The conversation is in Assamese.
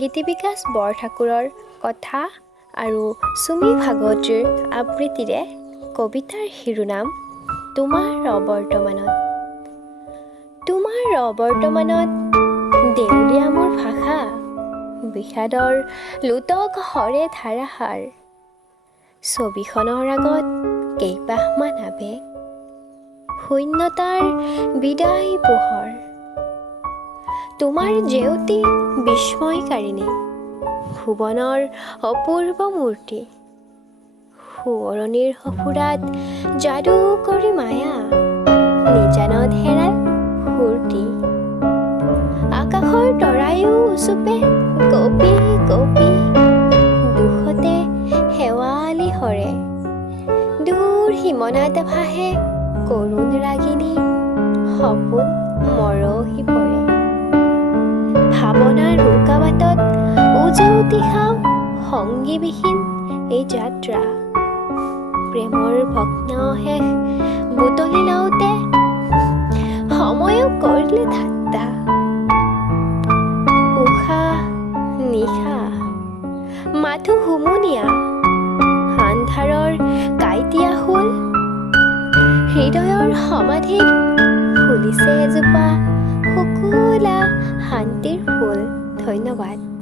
গীতিবিকাশ বৰঠাকুৰৰ কথা আৰু সুমি ভাগৱতীৰ আবৃত্তিৰে কবিতাৰ শিৰোনাম তোমাৰ অবৰ্তমানত। তোমাৰ অবৰ্তমানত দেউৰীয়া মোৰ ভাষা, বিষাদৰ লুটক হৰে ধাৰাসাৰ। ছবিখনৰ আগত কেইপাহমান আবেগ, শূন্যতাৰ বিদায় পোহৰ। তোমাৰ জেউতি বিস্ময়কাৰিণী, ভুৱনৰ অপূৰ্ব মূৰ্তি। সোঁৱৰণিৰ সফুৰাত যাদু কৰি মায়া, নিজানত হেৰাল ফূৰ্তি। আকাশৰ তৰায়ো উচুপে কঁপি কঁপি, দুখতে শেৱালি সৰে। দূৰ সীমনাত ভাহে কৰুণ ৰাগিনী, সপোন মৰহি পৰে। ভাৱনাৰ ৰোকাবাটত উজুতি খাওঁ সংগীবিহীন এই যাত্ৰা। প্ৰেমৰ ভগ্ন শেষ বুটলি লওঁতে সময়ো কৰিলে ঠাট্টা। উশাহ নিশাহ মাথো হুমুনিয়া, আন্ধাৰৰ কাঁইটীয়া ফুল। হৃদয়ৰ সমাধিত ফুলিছে এজোপা শুকুলা শান্তিৰ ফুল। ধন্যবাদ।